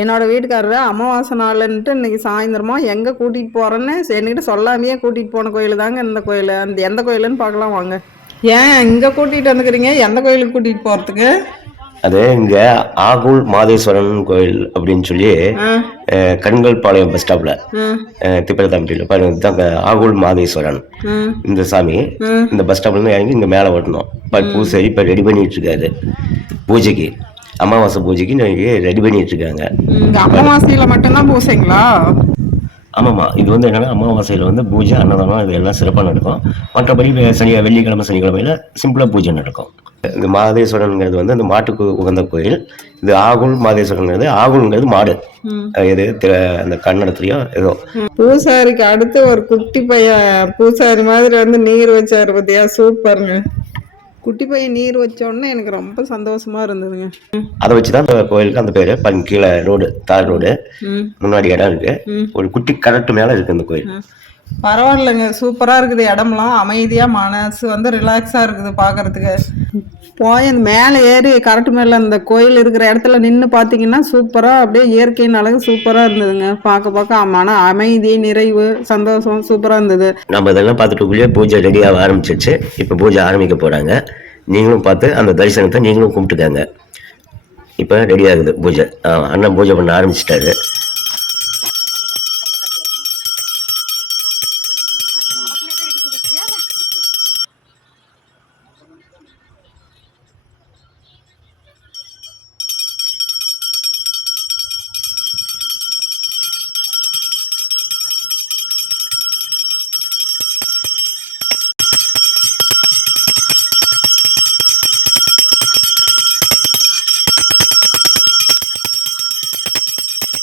என்னோட வீட்டுக்காரரு அமாவாசை நாளுன்ட்டு இன்னைக்கு சாயந்தரமா எங்க கூட்டிட்டு போறேன்னு என்கிட்ட சொல்லாமையே கூட்டிட்டு போன கோயில் தாங்க இந்த கோயில். அந்த எந்த கோயிலுன்னு பார்க்கலாம் வாங்க. ஏன் இங்க கூட்டிட்டு வந்துக்கிறீங்க? எந்த கோயிலுக்கு கூட்டிட்டு போறதுக்கு? அது இங்க ஆகூல் மாதேஸ்வரன் கோயில் அப்படின்னு சொல்லி கண்கள் பாளையம் பஸ் ஸ்டாப்ல திப்பரத்தாம்பட்டியில். இதாங்க ஆகூல் மாதேஸ்வரன். இந்த சாமி. இந்த பஸ் ஸ்டாப்ல இருந்து இறங்கி இங்க மேலே ஓட்டணும். இப்போ பூசாரி இப்போ ரெடி பண்ணிட்டு இருக்காரு. பூஜைக்கு. அமாவாசை பூஜைக்கு இன்னைக்கு ரெடி பண்ணிட்டு இருக்காங்க அமாவாசையில மட்டும்தான் பூசைங்களா? ஆமாம்மா. இது வந்து என்னன்னா அமாவாசையில் வந்து பூஜை அன்னதானம் இது எல்லாம் சிறப்பாக நடக்கும். மற்றபடி சனி வெள்ளிக்கிழமை சனிக்கிழமையில சிம்பிளாக பூஜை நடக்கும். இந்த மாதேஸ்வரனுங்கிறது வந்து அந்த மாட்டுக்கு உகந்த கோயில். இது ஆகுல் மாதேஸ்வரனுங்கிறது ஆகுல்ங்கிறது மாடு. ம். அஹ் இது தி- அந்த கன்னடத்துலையோ ஏதோ. பூசாரிக்கு அடுத்து ஒரு குட்டி பையன் பூசாரி மாதிரி வந்து நீர் வச்சாரு பத்தியா சூப்பருங்க. குட்டி பையன் நீர் வச்ச உடனே எனக்கு ரொம்ப சந்தோஷமா இருந்ததுங்க. அதை வச்சு தான் அந்த கோயிலுக்கு அந்த பேர். பாருங்க கீழே ரோடு தார் ரோடு. முன்னாடி இடம் இருக்கு. ஒரு குட்டி கரட்டு மேலே இருக்கு இந்த கோயில். பரவாயில்லைங்க. சூப்பரா இருக்குது. இடம்லாம் அமைதியா மனசு வந்து ரிலாக்ஸா இருக்குது பாக்குறதுக்கு. போய் அந்த மேலே ஏறி கரெக்ட் மேலே அந்த கோயில் இருக்கிற இடத்துல நின்று பார்த்தீங்கன்னா சூப்பராக அப்படியே இயற்கையின் அழகு சூப்பராக இருந்ததுங்க. பார்க்க பார்க்க மன அமைதி நிறைவு சந்தோஷம் சூப்பராக இருந்தது. நம்ம இதெல்லாம் பார்த்துட்டுக்குள்ளேயே பூஜை ரெடியாக ஆரம்பிச்சிருச்சு. இப்போ பூஜை ஆரம்பிக்க போகிறாங்க நீங்களும் பார்த்து அந்த தரிசனத்தை நீங்களும் கும்பிட்டுக்காங்க. இப்போ ரெடி ஆகுது பூஜை. ஆ, அண்ணன் பூஜை பண்ண ஆரம்பிச்சிட்டாரு.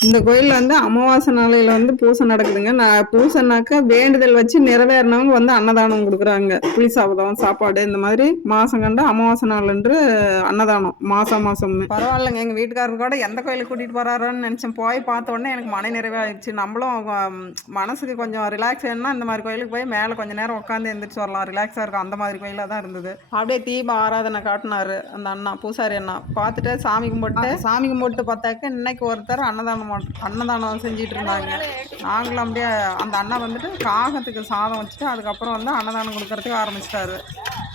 இந்த கோயில்ல வந்து அமாவாசை நாளையில வந்து பூசை நடக்குதுங்க. நான் பூசைனாக்க வேண்டுதல் வச்சு நிறைவேறினவங்க வந்து அன்னதானம் கொடுக்குறாங்க. புளி சாதம் சாப்பாடு இந்த மாதிரி மாசம் கண்டு அமாவாசை நாள்ன்று அன்னதானம் மாசம் மாசம் பரவாயில்லைங்க. எங்க வீட்டுக்காரர் கூட எந்த கோயிலுக்கு கூட்டிட்டு போறாருன்னு நினைச்சேன். போய் பார்த்த உடனே எனக்கு மன நிறைவாயிடுச்சு. நம்மளும் மனசுக்கு கொஞ்சம் ரிலாக்ஸ் வேணும்னா இந்த மாதிரி கோயிலுக்கு போய் மேலே கொஞ்ச நேரம் உட்காந்து எந்திரிச்சு வரலாம். ரிலாக்ஸாக இருக்கும் அந்த மாதிரி கோயிலாக தான் இருந்தது. அப்படியே தீப ஆராதனை காட்டினாரு அந்த அண்ணா பூசாரி அண்ணா. பார்த்துட்டு சாமி கும்பிட்டு சாமி கும்பிட்டு பார்த்தாக்க இன்னைக்கு ஒருத்தர் அன்னதானம் அன்னதானம் செஞ்சிட்டு இருந்தாங்க நாங்களும் அப்படியே அந்த அண்ணா வந்துட்டு காகத்துக்கு சாதம் வச்சுட்டு அதுக்கப்புறம் வந்து அன்னதானம் கொடுக்கறதுக்கு ஆரம்பிச்சிட்டாரு.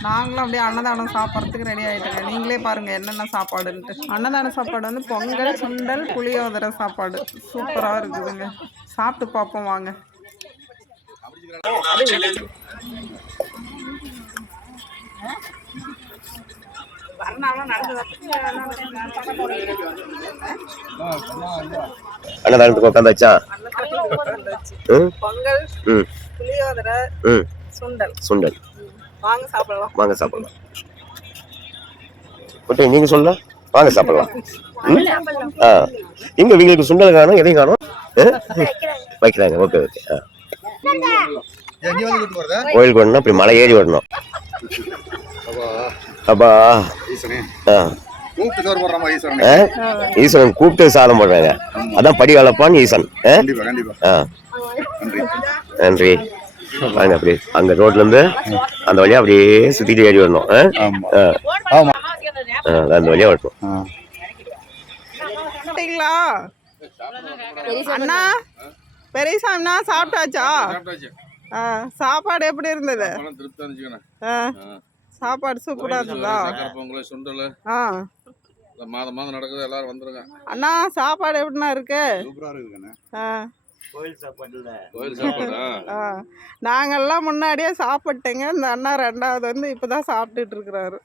நாங்களும் அப்படியே அன்னதானம் சாப்பிட்றதுக்கு ரெடி ஆகிட்டாங்க நீங்களே பாருங்க என்னென்ன சாப்பாடுன்ட்டு. அன்னதான சாப்பாடு வந்து பொங்கல் சுண்டல் புளியோதரை சாப்பாடு. சூப்பராக இருக்குதுங்க. சாப்பிட்டு பார்ப்போம் வாங்க. அன்னதானத்துக்கு உட்காந்தாச்சா ம்? பொங்கல் ம். புளியோதரை ம். சுண்டல். சுண்டல். வாங்க சாப்பிடலாம். வாங்க சாப்பிடலாம். ஓகே நீங்கள் சொல்லலாம் வாங்க சாப்பிடலாம். ம்? ஆ. எங்க இவங்களுக்கு சுண்டல் காணும் எதையும் காணும்? வைக்கிறாங்க. Okay okay. ஆ. கோயிலுக்கு வரணும் அப்படி மலை ஏறி வரணும். அப்பா. ஈஸ்வரனே. ஆ. கூப்பிட்டு சாதம் போடுறாங்க. அதான் படி வளர்ப்பான் ஈசன் நன்றி. வாங்க அப்படி அங்க ரோட்ல இருந்து அந்த வழியா அப்படியே சுத்திட்டு ஏறி வரணும். ஆ? ஆமா. ஆ. ஆமா. ஆ, அந்த வழியா வரணும் அண்ணா பெரியசாமிண்ணா சாப்பிட்டாச்சா. ஆ சாப்பாடு எப்படி இருந்தது? சாப்பாடு சூப்பராக இருந்ததா? பொங்கல் சுண்டல். ஆ. இந்த மாதம் மாதம் நடக்குது எல்லாரும் வந்துருங்க. அண்ணா சாப்பாடு எப்படிண்ணா இருக்கு? சூப்பரா இருக்குண்ணே ஆ. கோயில் சாப்பாடா ஆ. நாங்கெல்லாம் முன்னாடியே சாப்பிட்டேங்க. இந்த அண்ணா ரெண்டாவது வந்து இப்பதான் சாப்பிட்டுட்டு இருக்கிறாரு.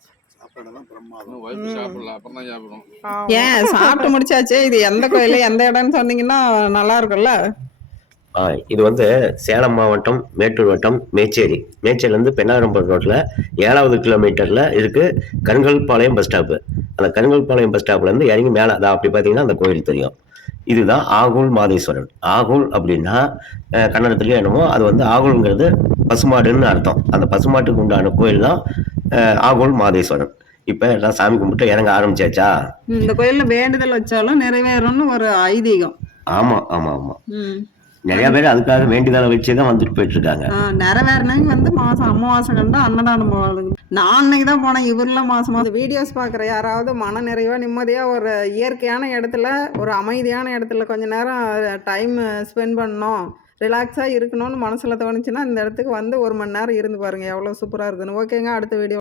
ஏன் சாப்பிட்டு முடிச்சாச்சே? இது எந்த கோயில் எந்த இடம்னு சொன்னீங்கன்னா நல்லா இருக்கும்ல? இது வந்து சேலம் மாவட்டம் மேட்டூர் வட்டம் மேச்சேரி. மேச்சேரிலேருந்து பெண்ணாரம்பரம் ரோட்டில் ஏழாவது கிலோமீட்டரில் இருக்கு கருங்கல்பாளையம் பஸ் ஸ்டாப்பு அந்த கருங்கல்பாளையம் பஸ் ஸ்டாப்லேருந்து இறங்கி மேலே அதான் அப்படி பார்த்தீங்கன்னா அந்த கோயில் தெரியும். இதுதான் ஆகூல் மாதேஸ்வரன். ஆகூல் அப்படின்னா அஹ், கன்னடத்துலயும் என்னமோ அது வந்து ஆகூல்ங்கிறது பசுமாடுன்னு அர்த்தம். அந்த பசுமாட்டுக்கு உண்டான கோயில் தான் ஆகூல் மாதேஸ்வரன். இப்போ எல்லாம் சாமி கும்பிட்டு இறங்க ஆரம்பிச்சாச்சா? இந்த கோயில்ல வேண்டுதல் வச்சாலும் நிறைவேறும்னு ஒரு ஐதீகம். ஆமாம் ஆமாம் ஆமாம் ம். நிறைய பேர் அதுக்காக வேண்டிதலை வச்சு தான் வந்துட்டு போயிட்டு இருக்காங்க நிறைவேறினவங்க வந்து மாசம் அமாவாசை கண்டு அன்னதானம் போவாளுங்க நான் அன்னைக்கு தான் போனேன் இவரெல்லாம் மாசமா இந்த வீடியோஸ் பார்க்குற யாராவது மன நிறைவா நிம்மதியா ஒரு இயற்கையான இடத்துல ஒரு அமைதியான இடத்துல கொஞ்ச நேரம் டைம் ஸ்பெண்ட் பண்ணணும் ரிலாக்ஸாக இருக்கணும்னு மனசில் தோணுச்சுன்னா இந்த இடத்துக்கு வந்து ஒரு மணி நேரம் இருந்து பாருங்க எவ்வளோ சூப்பராக இருக்குன்னு ஓகேங்க அடுத்த வீடியோ